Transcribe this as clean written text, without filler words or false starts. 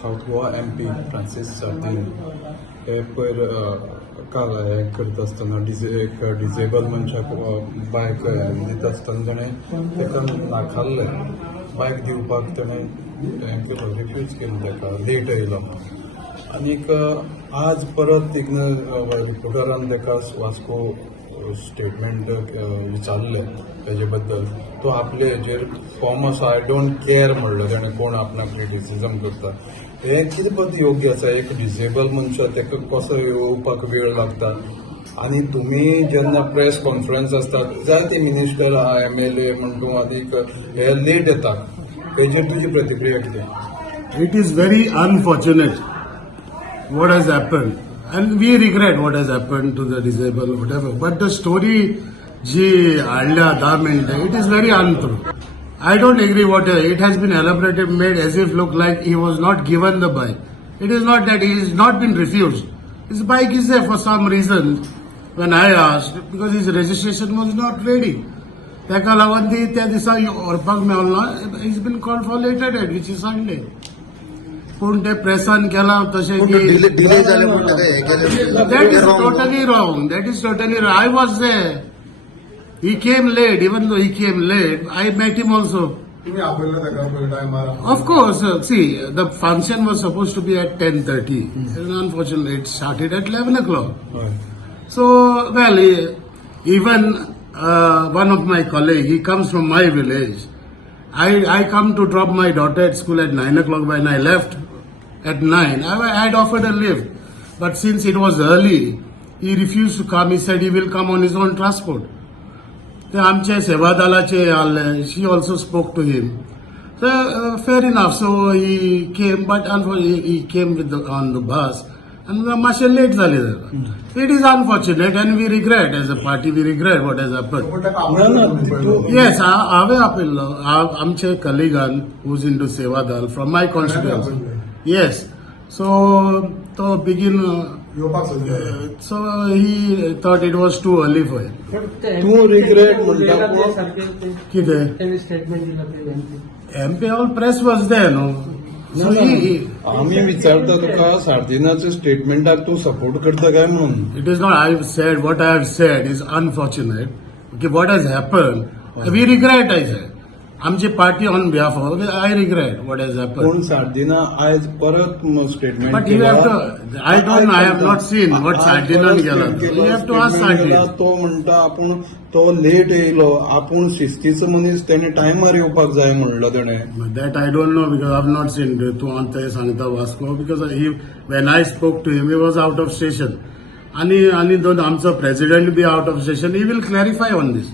South Goa MP Francis Sardinha हे पयर काल हे करता आसतना एक डिजेबल मनशाक बायक दिता आसतना ताणें ताका नाकारलें बायक दिवपाक ताणें रिफ्यूज केलें ताका लेट येयलो आनीक आज परत एक रिपोर्टरान ताका वास्को स्टेटमेंट विचारलें तेजे बद्दल तो आपले हेजेर फॉर्म आसा आय डोंट केअर म्हणलें ताणें कोण आपणाक क्रिटिसिजम करता हे कितें पद योग्य आसा एक डिसेबल मनशा ताका कसो येवपाक वेळ लागता आनी तुमी जेन्ना प्रेस कॉन्फरन्स आसतात जायते मिनिस्टर MLA म्हण तूं आनीक हे लेट येतात तेजेर तुजी प्रतिक्रिया कितें It is very unfortunate what has happened. And we regret what has happened to the disabled, whatever. But the story, it is very untrue. I don't agree what it has been elaborated, made as if look like he was not given the bike. It is not that he has not been refused. His bike is there for some reason. When I asked, because his registration was not ready. He's been called for later date, which is Sunday. पूण ते प्रेसान केला तशें की that is totally wrong. That is totally wrong. I was there. He came late. Even though he came late, I met him also. Of course. See, the function was supposed to be at 10:30. Unfortunately, it started at 11 o'clock. So, well, even one of my colleagues, he comes from my village. I come to drop my daughter at school at 9 o'clock. When I left at 9, I had offered a lift. But since it was early, he refused to come. He said he will come on his own transport. Amche Sevadalache, she also spoke to him. So, fair enough. So he came, but unfortunately he came with on the bus. And the late It is unfortunate and we regret, as a party, we regret what has happened. Yes, Amche colleague who's into Sevadal from my constituency. Yes. So, to begin, so he thought it was too early for him. तू regret MP, all press was there, no? So आम्ही विचारता तुका सार्दिनाच्या स्टेटमेंटाक तू support करता काय म्हणून It is not, I have said, what I have said is unfortunate. Okay, what has happened, we regret, I said. आमची party on behalf of I regret what has happen कोण सार्दिना आज परत statement but you have to I don't I have not seen what सार्दिनान केला you have to ask Sardinha तो म्हणटा आपण तो लेट येयलो आपण शिस्तीचो मनीस त्याने टायमार येवपाक जाय म्हणलो तेणे that I don't know because I have not seen तू ते सांगता Vasco because he when I spoke to him he was out of station आणि दोन आमचो प्रेसिडेंट बी out of station he will clarify on this